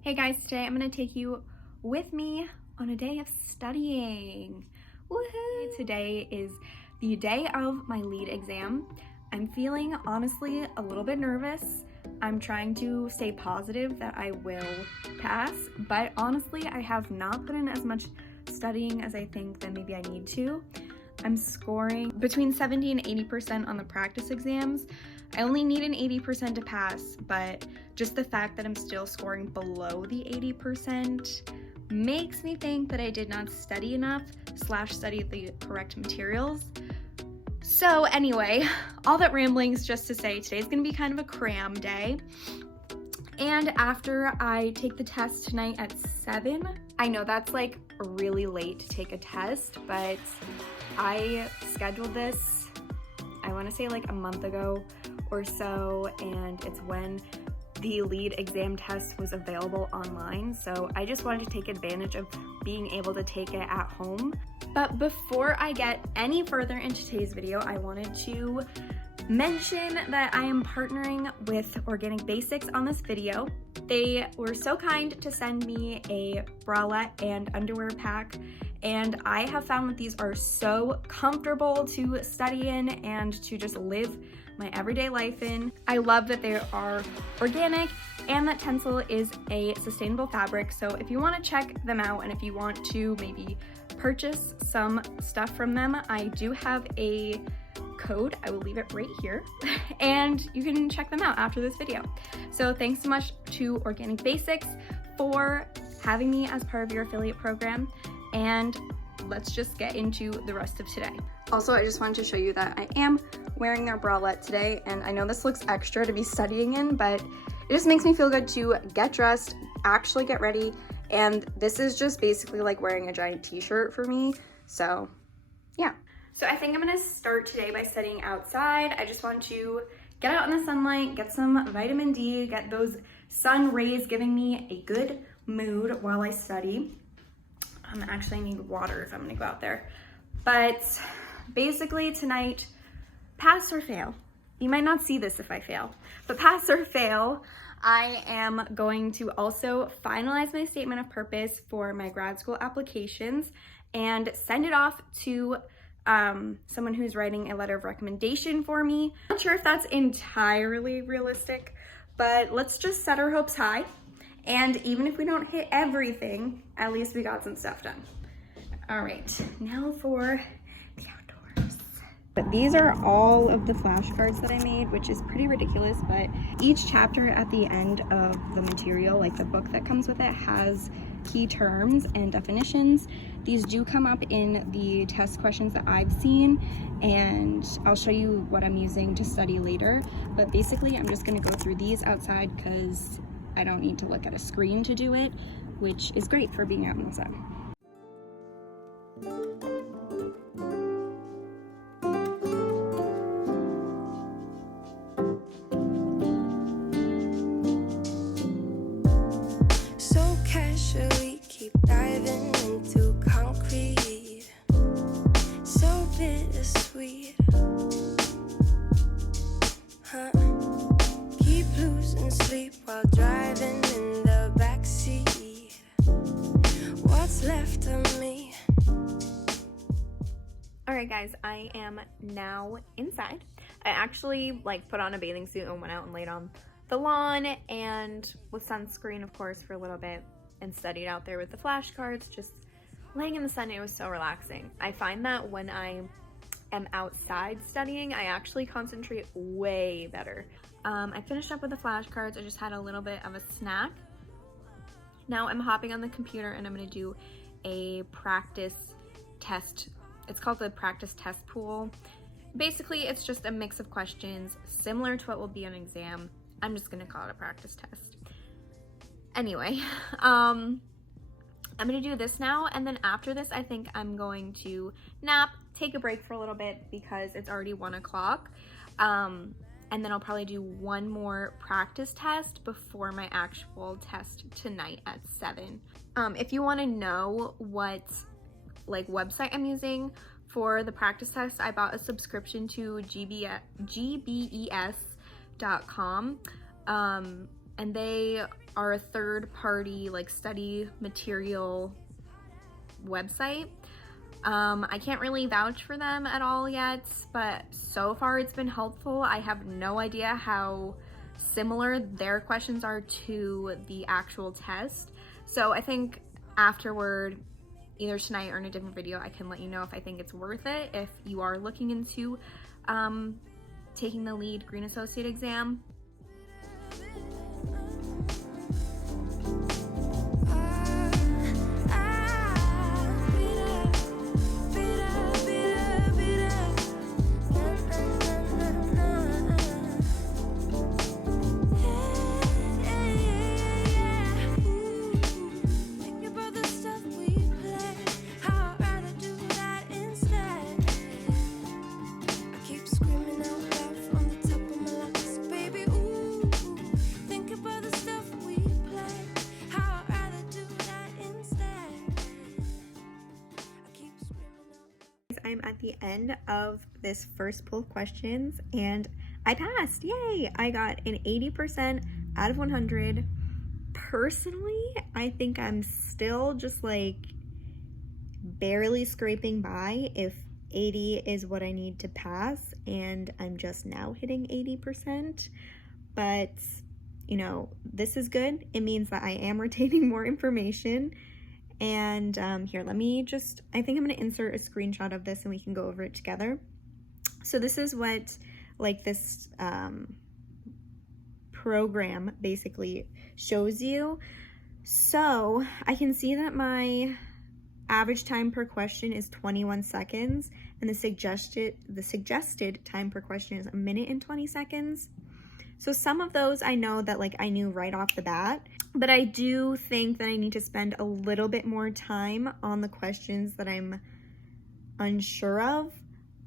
Hey guys, today I'm going to take you with me on a day of studying. Woohoo! Today is the day of my LEED exam. I'm feeling honestly a little bit nervous. I'm trying to stay positive that I will pass, but honestly I have not put in as much studying as I think that maybe I need to. I'm scoring between 70 and 80% on the practice exams. I only need an 80% to pass, but just the fact that I'm still scoring below the 80% makes me think that I did not study enough / study the correct materials. So anyway, all that rambling is just to say today's gonna be kind of a cram day. And after I take the test tonight at 7, I know that's like really late to take a test, but I scheduled this, I wanna say like a month ago or so, and it's when the LEED exam test was available online. So I just wanted to take advantage of being able to take it at home. But before I get any further into today's video, I wanted to mention that I am partnering with Organic Basics on this video. They were so kind to send me a bralette and underwear pack, and I have found that these are so comfortable to study in and to just live my everyday life in. I love that they are organic and that Tencel is a sustainable fabric. So if you want to check them out and if you want to maybe purchase some stuff from them, I do have a code. I will leave it right here and you can check them out after this video. So thanks so much to Organic Basics for having me as part of your affiliate program, and let's just get into the rest of today. Also, I just wanted to show you that I am wearing their bralette today, and I know this looks extra to be studying in, but it just makes me feel good to get dressed, actually get ready, and this is just basically like wearing a giant t-shirt for me, so yeah. So I think I'm gonna start today by studying outside. I just want to get out in the sunlight, get some vitamin D, get those sun rays giving me a good mood while I study. Actually I need water if I'm gonna go out there. But basically tonight, pass or fail. You might not see this if I fail, but pass or fail, I am going to also finalize my statement of purpose for my grad school applications and send it off to someone who's writing a letter of recommendation for me. I'm not sure if that's entirely realistic, but let's just set our hopes high. And even if we don't hit everything, at least we got some stuff done. All right, now for the outdoors. But these are all of the flashcards that I made, which is pretty ridiculous, but each chapter at the end of the material, like the book that comes with it, has key terms and definitions. These do come up in the test questions that I've seen, and I'll show you what I'm using to study later. But basically, I'm just gonna go through these outside because I don't need to look at a screen to do it, which is great for being out in the sun. So casually keep diving into concrete, so bittersweet, huh? Keep losing sleep while driving in the backseat. What's left of me? Alright guys, I am now inside. I actually put on a bathing suit and went out and laid on the lawn and with sunscreen of course for a little bit and studied out there with the flashcards, just laying in the sun. It was so relaxing. I find that when I am outside studying, I actually concentrate way better. I finished up with the flashcards. I just had a little bit of a snack. Now I'm hopping on the computer and I'm going to do a practice test. It's called the practice test pool. Basically, it's just a mix of questions similar to what will be an exam. I'm just going to call it a practice test. Anyway, I'm going to do this now, and then after this I think I'm going to nap, take a break for a little bit because it's already 1 o'clock. And then I'll probably do one more practice test before my actual test tonight at 7. If you want to know what website I'm using for the practice test, I bought a subscription to gbes.com. and they are a third-party like study material website. I can't really vouch for them at all yet, but so far it's been helpful. I have no idea how similar their questions are to the actual test. So I think afterward, either tonight or in a different video, I can let you know if I think it's worth it if you are looking into taking the LEED Green Associate exam. I'm at the end of this first pool of questions and I passed. Yay! I got an 80% out of 100. Personally, I think I'm still just like barely scraping by if 80 is what I need to pass, and I'm just now hitting 80%. But you know, this is good. It means that I am retaining more information. And here, let me just, I think I'm going to insert a screenshot of this and we can go over it together. So this is what like this program basically shows you. So I can see that my average time per question is 21 seconds and the suggested time per question is 1 minute and 20 seconds. So some of those I know that like I knew right off the bat, but I do think that I need to spend a little bit more time on the questions that I'm unsure of.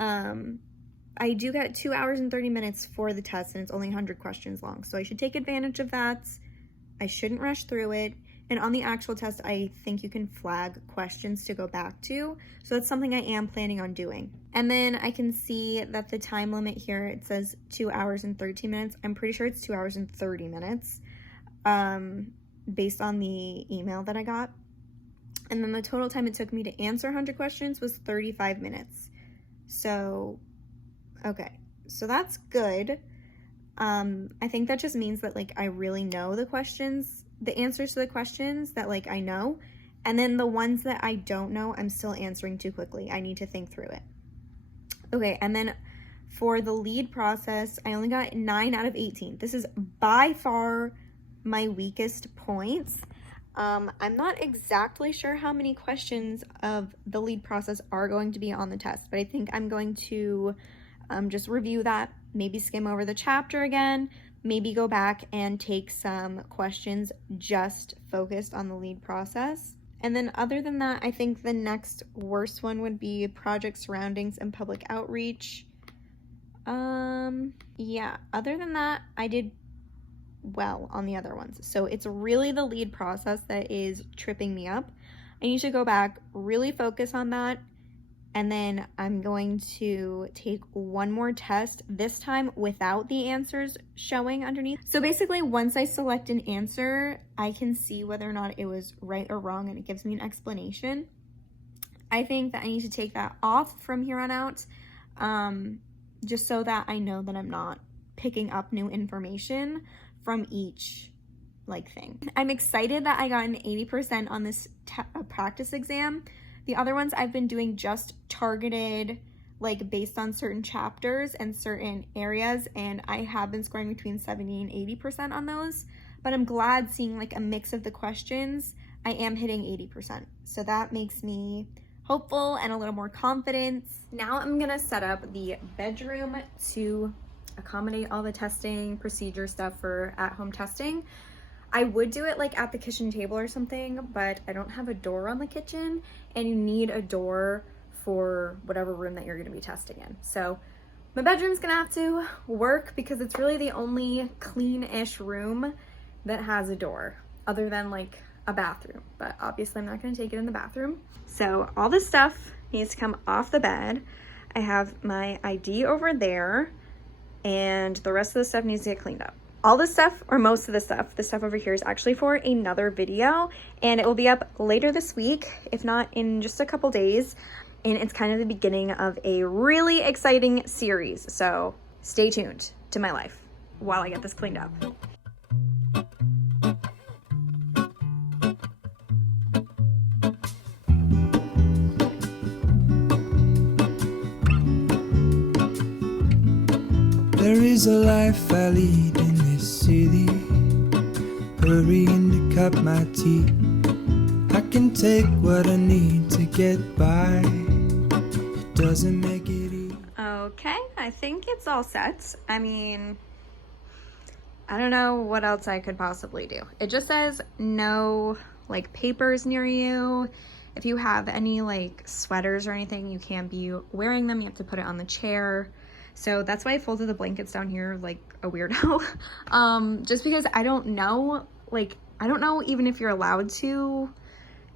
I do get 2 hours and 30 minutes for the test and it's only 100 questions long. So I should take advantage of that. I shouldn't rush through it. And on the actual test, I think you can flag questions to go back to. So that's something I am planning on doing. And then I can see that the time limit here, it says 2 hours and 13 minutes. I'm pretty sure it's 2 hours and 30 minutes based on the email that I got. And then the total time it took me to answer 100 questions was 35 minutes. So, okay, so that's good. I think that just means that like I really know the questions, the answers to the questions that like I know, and then the ones that I don't know, I'm still answering too quickly. I need to think through it. Okay, and then for the LEED process, I only got 9 out of 18. This is by far my weakest points. I'm not exactly sure how many questions of the LEED process are going to be on the test, but I think I'm going to just review that, maybe skim over the chapter again, maybe go back and take some questions just focused on the LEED process. And then other than that, I think the next worst one would be project surroundings and public outreach. Yeah, other than that, I did well on the other ones. So it's really the LEED process that is tripping me up. I need to go back, really focus on that, and then I'm going to take one more test, this time without the answers showing underneath. So basically, once I select an answer, I can see whether or not it was right or wrong, and it gives me an explanation. I think that I need to take that off from here on out, just so that I know that I'm not picking up new information from each like thing. I'm excited that I got an 80% on this practice exam. The other ones I've been doing just targeted, like based on certain chapters and certain areas, and I have been scoring between 70 and 80% on those, but I'm glad seeing like a mix of the questions. I am hitting 80%, so that makes me hopeful and a little more confident. Now I'm gonna set up the bedroom to accommodate all the testing procedure stuff for at-home testing. I would do it like at the kitchen table or something, but I don't have a door on the kitchen, and you need a door for whatever room that you're gonna be testing in. So my bedroom's gonna have to work because it's really the only clean-ish room that has a door, other than like a bathroom, but obviously I'm not gonna take it in the bathroom. So all this stuff needs to come off the bed. I have my ID over there, and the rest of the stuff needs to get cleaned up. all this stuff, or most of the stuff over here is actually for another video, and it will be up later this week, if not in just a couple days. And it's kind of the beginning of a really exciting series. So stay tuned to my life while I get this cleaned up. There is a life I lead in this city, hurrying to cut my teeth. I can take what I need to get by. It doesn't make it easy. Okay, I think it's all set. I mean, I don't know what else I could possibly do. It just says no like papers near you. If you have any like sweaters or anything, you can't be wearing them. You have to put it on the chair. So that's why I folded the blankets down here like a weirdo. Just because I don't know, even if you're allowed to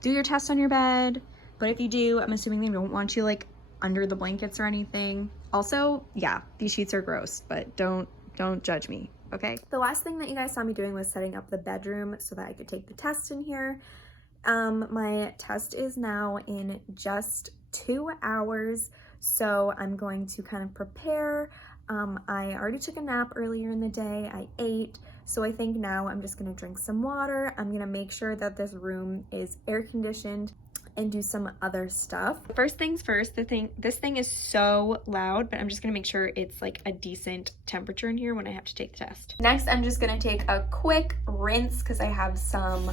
do your test on your bed. But if you do, I'm assuming they don't want you like under the blankets or anything. Also, yeah, these sheets are gross, but don't judge me, okay? The last thing that you guys saw me doing was setting up the bedroom so that I could take the test in here. My test is now in just 2 hours. So I'm going to kind of prepare. I already took a nap earlier in the day. I ate. So I think now I'm just gonna drink some water. I'm gonna make sure that this room is air conditioned and do some other stuff. First things first, this thing is so loud, but I'm just gonna make sure it's like a decent temperature in here when I have to take the test. Next, I'm just gonna take a quick rinse because I have some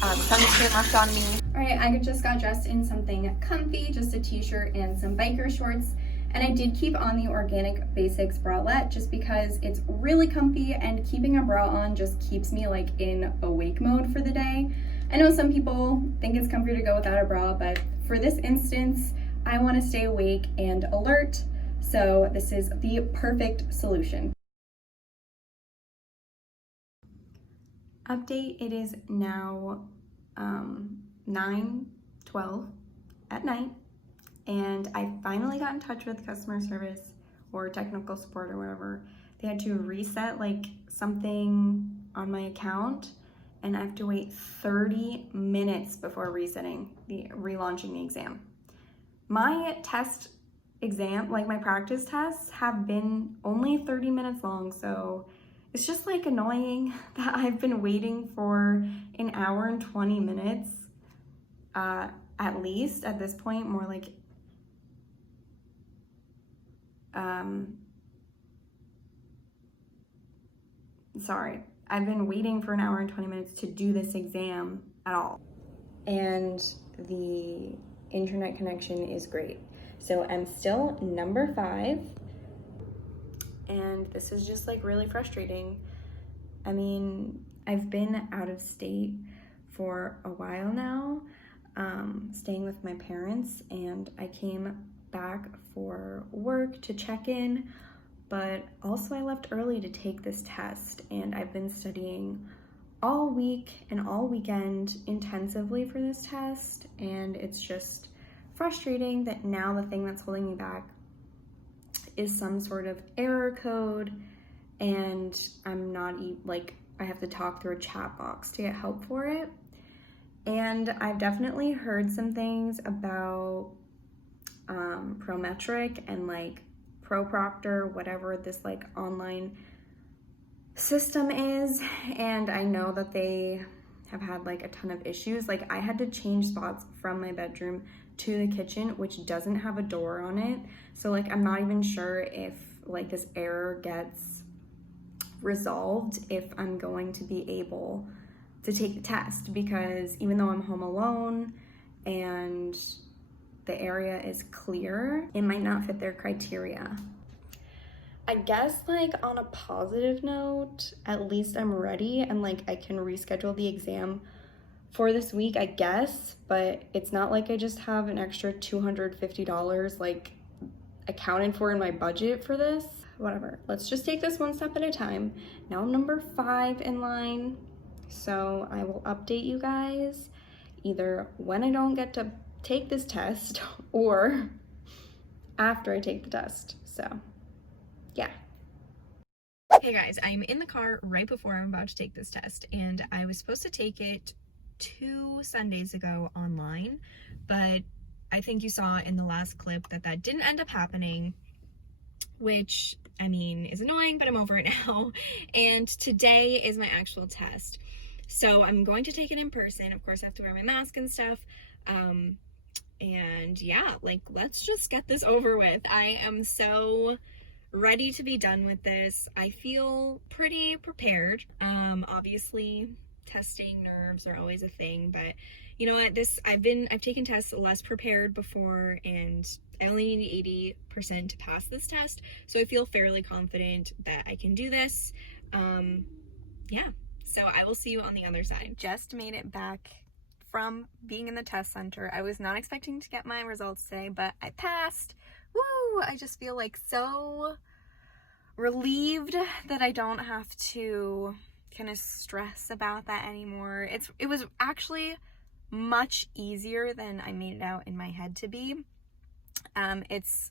sunscreen left on me. All right, I just got dressed in something comfy, just a t-shirt and some biker shorts. And I did keep on the Organic Basics bralette just because it's really comfy, and keeping a bra on just keeps me like in awake mode for the day. I know some people think it's comfier to go without a bra, but for this instance, I want to stay awake and alert. So this is the perfect solution. Update, it is now 9:12 at night, and I finally got in touch with customer service or technical support or whatever. They had to reset like something on my account, and I have to wait 30 minutes before relaunching the exam. My test exam, like my practice tests, have been only 30 minutes long, so it's just like annoying that I've been waiting for an hour and 20 minutes, at least at this point, more like, sorry, I've been waiting for an hour and 20 minutes to do this exam at all. And the internet connection is great. So I'm still number 5. And this is just like really frustrating. I mean, I've been out of state for a while now, staying with my parents, and I came back for work to check in, but also I left early to take this test, and I've been studying all week and all weekend intensively for this test, and it's just frustrating that now the thing that's holding me back is some sort of error code, and I'm not I have to talk through a chat box to get help for it. And I've definitely heard some things about Prometric and like ProProctor, whatever this like online system is, and I know that they have had like a ton of issues. Like I had to change spots from my bedroom to the kitchen, which doesn't have a door on it. So like I'm not even sure if like this error gets resolved, if I'm going to be able to take the test, because even though I'm home alone and the area is clear, it might not fit their criteria. I guess like on a positive note, at least I'm ready and like I can reschedule the exam for this week, I guess, but it's not like I just have an extra $250 like accounted for in my budget for this. Whatever, let's just take this one step at a time. Now I'm number 5 in line, so I will update you guys either when I don't get to take this test or after I take the test. So yeah. Hey guys, I'm in the car right before I'm about to take this test, and I was supposed to take it 2 Sundays ago online, but I think you saw in the last clip that didn't end up happening, which, I mean, is annoying, but I'm over it now. And today is my actual test. So I'm going to take it in person. Of course, I have to wear my mask and stuff. And yeah, like, let's just get this over with. I am so ready to be done with this. I feel pretty prepared. Obviously, testing nerves are always a thing, but you know what, I've taken tests less prepared before, and I only need 80% to pass this test, so I feel fairly confident that I can do this. Yeah, so I will see you on the other side. Just made it back from being in the test center. I was not expecting to get my results today, but I passed. Woo! I just feel like so relieved that I don't have to kind of stress about that anymore. It was actually much easier than I made it out in my head to be. It's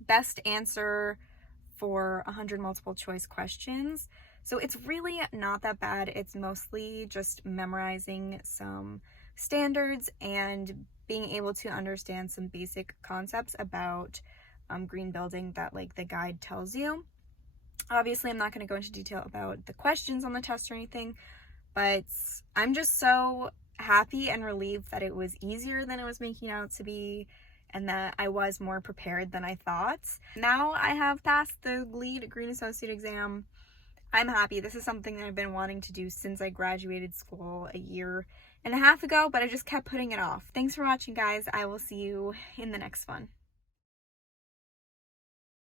best answer for 100 multiple choice questions. So it's really not that bad. It's mostly just memorizing some standards and being able to understand some basic concepts about green building that like the guide tells you. Obviously, I'm not going to go into detail about the questions on the test or anything, but I'm just so happy and relieved that it was easier than it was making out to be, and that I was more prepared than I thought. Now I have passed the LEED Green Associate exam. I'm happy. This is something that I've been wanting to do since I graduated school a year and a half ago, but I just kept putting it off. Thanks for watching, guys. I will see you in the next one.